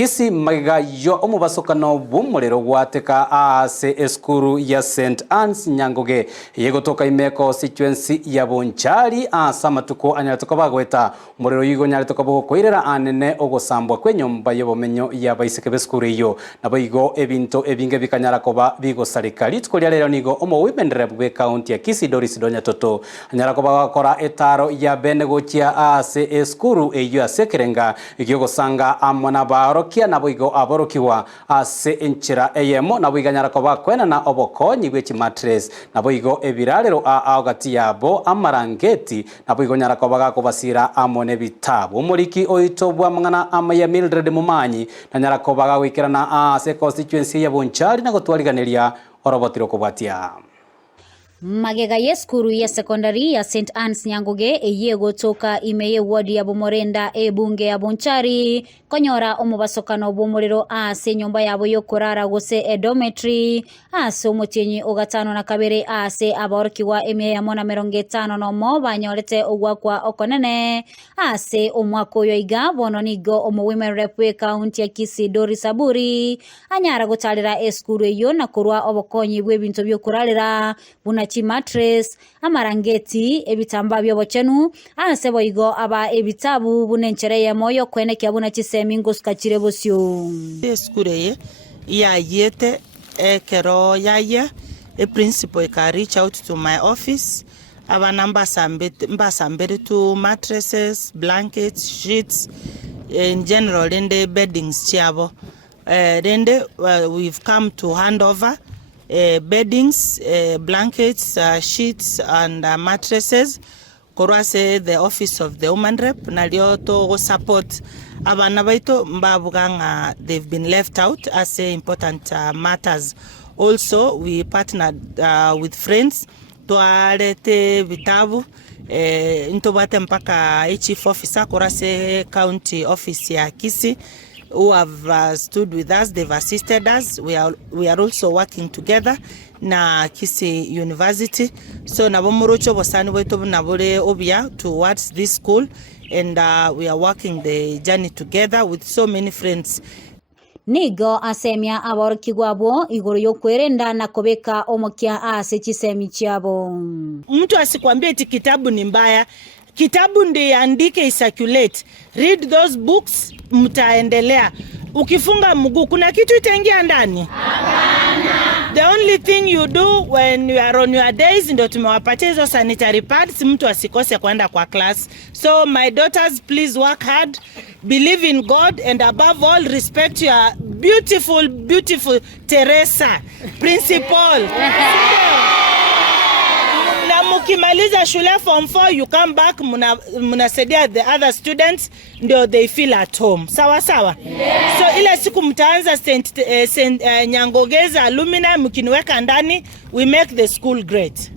Kisi magayo omubasokano bumulero gwateka ase eskuru ya St. Anne's Nyangoge yegotoka imeko constituency ya Bonchari asa matuko anyatoka bagweta umurero yigo nyaretoka bokoirera anene ogosambwa kwenyomba yobomenyo ya baiseke beskuru iyo naboigo ebinto ebinge bikanyara koba bigo sarikali tukolia lero nigo omo women rep be county ya Kisi Doris Donya Toto anyara koba bakora etaro ya benegochia ase eskuru eyo asekerenga igiyogosanga amona baro kia naboigo aborokiwa ase enchira eyemo naboiganyara koba kwena na obokonyi bwechi mattress naboigo ebiralero agati yabo amarangeti naboigo nyara koba gakobasira amone bitabo umuriki oitobwa mangana amaya Mildred Mumanyi na nyara koba gawikirana ase constituency ya Bonchari na gotwariganiria orobotiro kobwatia magega yeskuru ya secondary ya St. Anne's Nyangoge eyego toka imeye ward ya Bomorenda ebunge ya Bonchari konyora omubasokano bumuriro ase nyomba yabo yokurara gose edometry ase omutinyi ogatano na kabere ase aborkiwa emeye ya mona 50 no mo banyorete ogwakwa okonene ase omwako yoiga bono nigo omo women rep we county ya Kisi Doris Aburi anyara gotalira eskuru eyo na kurwa obokonyi bwebinto byokurarira buna mattress amarangeti ebitamba byobochenu ase boigo aba ebitabu bunenchereye moyo kwenekya buna chisemingo skachire bosyo eskureye ya yete kero yaye a principal can reach out to my office aba number mbasambere to mattresses, blankets, sheets in general in the beddings chiabo then we've come to hand over beddings, blankets, sheets and mattresses. Korwase the office of the woman rep nalio to support abana baito mbabuganga they've been left out as important matters. Also we partnered with friends to alete vitabu intobate mpaka chief officer korase county office ya Kisi who have stood with us. They've assisted us. We are also working together na Kisi University. So nabomurocho bosani wetu nabore obia towards this school, and we are working the journey together with so many friends. Nigo asemia aborkigwabo igoro yokwerenda na kobeka omokia ase chisemi chiabo. Mtu asikwambie eti kitabu ni mbaya. Kitabu ndiye andike isirculate. Read those books, mtaendelea. Ukifunga mguu kuna kitu itaingia ndani? Hapana. The only thing you do when you are on your days ndio tumewapatia hizo sanitary pads mtu asikose kwenda kwa class. So my daughters, please work hard, believe in God, and above all respect your beautiful Teresa principal. Mukimaliza shule form 4 you come back munasaidia the other students ndio they feel at home. Sawa sawa? Yeah. So ile siku mtaanza Nyangogeza alumni mkiniweka ndani we make the school great.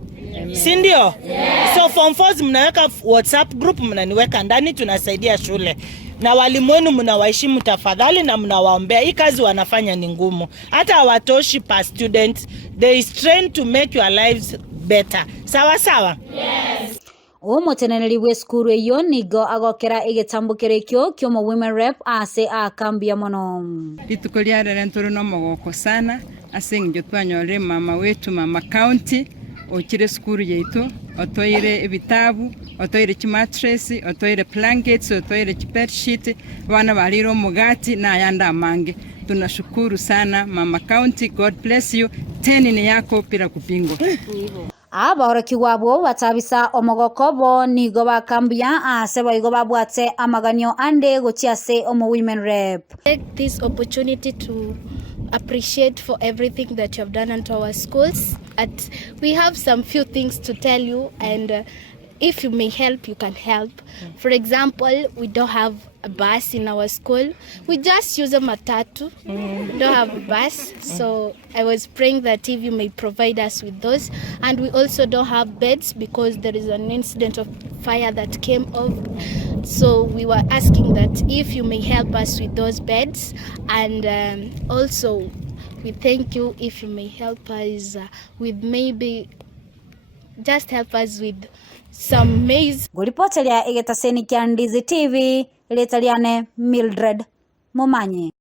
Si ndio? Yeah. So form 4 mnaweka WhatsApp group mnaniweka ndani tunasaidia shule. Na walimu wenu mnawaheshimu tafadhali na mnawaombea. Hii kazi wanafanya ni ngumu. Hata hawatoshi per student. They is trained to make your lives better. Sawa sawa? Yes. Omoteneneri weskuru eyo nigo agokera igetambukerekyo kyomo women rep ase akambia mono. Itukolia rentoro no mogoko sana asenjo twanyore mama wetu mama county okire skuru yetu otoire ebitabu otoire chimattress otoire blankets otoire bedsheet bana baliro mugati na yanda amange. Tunashukuru sana mama county, God bless you. 10 ni yako pira kupingwa. Abarokiwabo batabisa omogokobo nigo bakambia ase boigo babwate amaganyo ande gochiase omo women rep. Take this opportunity to appreciate for everything that you have done unto our schools. We have some few things to tell you, and if you may help, you can help. For example, we don't have a bus in our school. We just use a matatu. We don't have a bus. So I was praying that if you may provide us with those. And we also don't have beds because there is an incident of fire that came off. So we were asking that if you may help us with those beds. And also we thank you if you may help us with maybe just help us with some maize. Golipotelea igetaseni kia Ndizi TV, letaliane Mildred Mumanyi.